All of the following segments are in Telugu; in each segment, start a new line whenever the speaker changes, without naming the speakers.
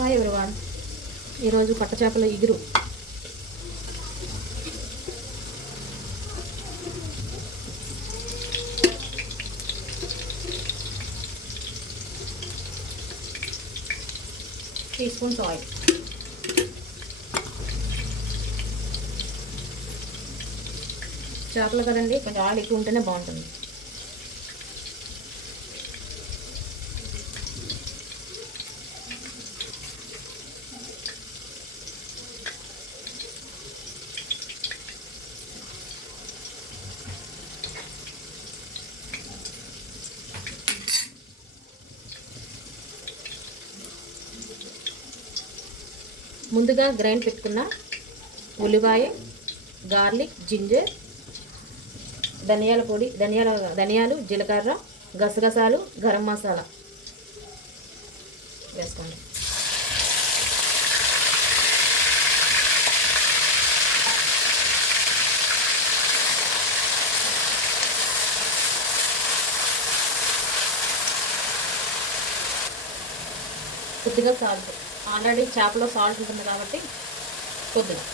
హాయ్ ఎవరివాన్ ఈరోజు పట్ట చేపల ఇగురు. టీ స్పూన్స్ ఆయిల్ చేపలు కదండి కొంచెం ఆయిల్ ఎక్కువ ఉంటేనే బాగుంటుంది. ముందుగా గ్రైండ్ పెట్టుకున్న ఉల్లిపాయ గార్లిక్ జింజర్ ధనియాల పొడి ధనియాల ధనియాలు జీలకర్ర గసగసాలు గరం మసాలా వేసుకోండి. కొద్దిగా సాల్ట్ ఆల్రెడీ చేపలో సాల్ట్ ఉంటుంది కాబట్టి కొద్దిగా.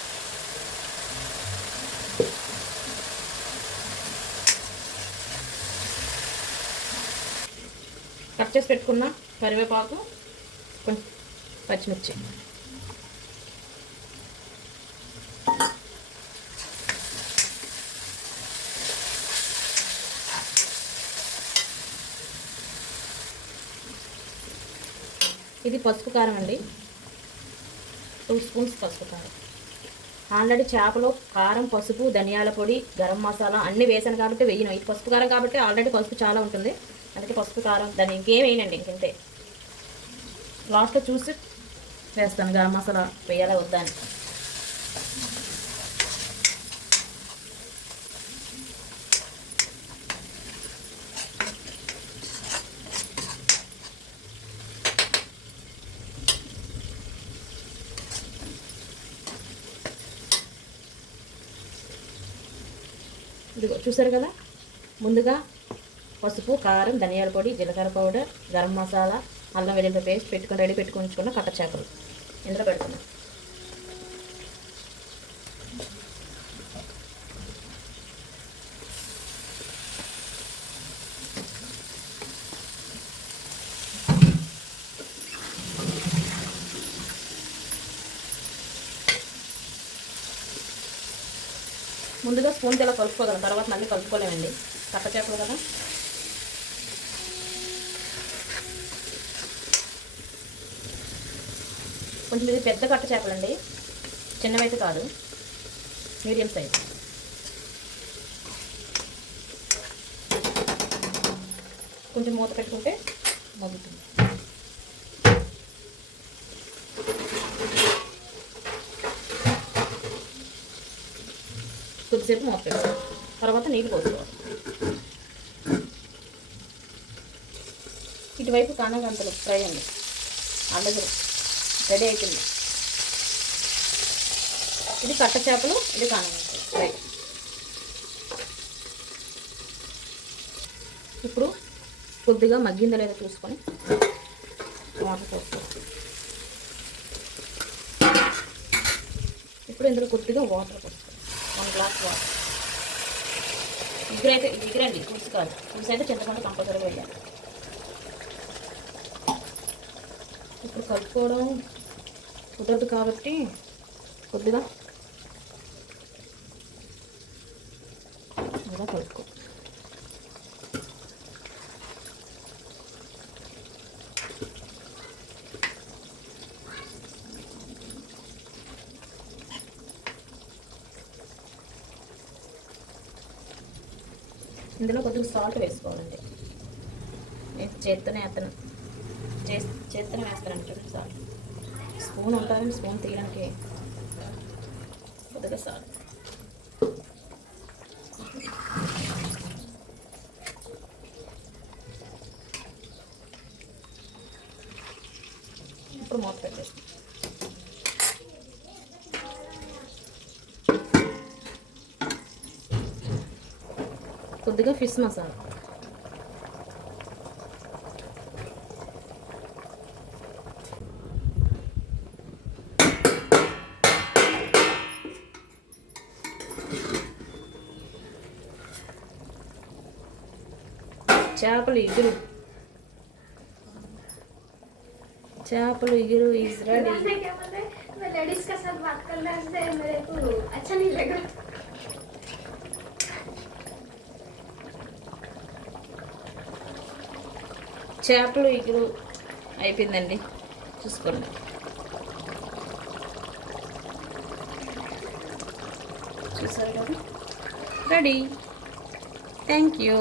కట్ చేసి పెట్టుకున్న కరివేపాకు కొంచెం పచ్చిమిర్చి. ఇది పసుపు కారం అండి. టూ స్పూన్స్ పసుపు కారం. ఆల్రెడీ చేపలో కారం పసుపు ధనియాల పొడి గరం మసాలా అన్నీ వేసాను కాబట్టి వేయను. ఇది పసుపు కారం కాబట్టి ఆల్రెడీ పసుపు చాలా ఉంటుంది. అందుకే పసుపు కారం దాన్ని ఇంకేం వేయనండి ఇంకంతే. లాస్ట్లో చూసి వేస్తాను. గరం మసాలా వేయాలా వద్దా అని. ఇదిగో చూసారు కదా? ముందుగా పసుపు కారం ధనియాల పొడి జీలకర్ర పౌడర్ గరం మసాలా అల్లం వెల్లుల్లి పేస్ట్ పెట్టుకొని రెడీ పెట్టుకొని ఉంచుకున్న కట్ట చేపలు. ఇందులో పెడుతున్నాం. ముందుగా స్పూన్తో ఇలా కలుపుకోగలం తర్వాత మళ్ళీ కలుపుకోలేమండి. కట్ట చేపలు కదా? కొంచెం ఇది పెద్ద కట్ట చేపలండి. చిన్నవైతే కాదు. Medium size. కొంచెం మూత పెట్టుకుంటే మగ్గుతుంది. కొద్దిసేపు మూత తర్వాత నీళ్ళు పోసుకోవాలి. ఇటువైపు కానగంతలు ఫ్రై అండి అల్లదు రెడీ అయిపోయింది. ఇది కట్ట చేపలు ఇది కానగంతలు ఫ్రై. ఇప్పుడు కొద్దిగా మగ్గిందో లేదో చూసుకొని వాటర్ పోసుకోవాలి. ఇప్పుడు ఇందులో కొద్దిగా వాటర్ పోసుకోవాలి. గ్లాస్ వాటర్ ఇగురైతే ఇగురండి పులుసు కాదు. పులుసు అయితే చింతపండు కంపల్సరీ వేయాలి ఇప్పుడు కలుపుకోవడం కుదరదు కాబట్టి కొద్దిగా ఇలా కలుపుకో. ఇందులో కొద్దిగా సాల్ట్ వేసుకోవాలండి. నేను చేత్తోనే వేస్తాను చే చేత్తోనే వేస్తానండి చూడండి సాల్ట్ స్పూన్ ఉంటుంది స్పూన్ తీయడానికి కొద్దిగా సాల్ట్ ఇప్పుడు మూత పెట్టేస్తాను కొద్దిగా ఫిష్ మసాలా. చేపలు ఇగురు. చేపలు ఇగురు
ఇజ్రాడీ
చేపలు ఇగురు అయిపోయిందండి. చూసుకోండి. చూసారు కదా? రెడీ. Thank you.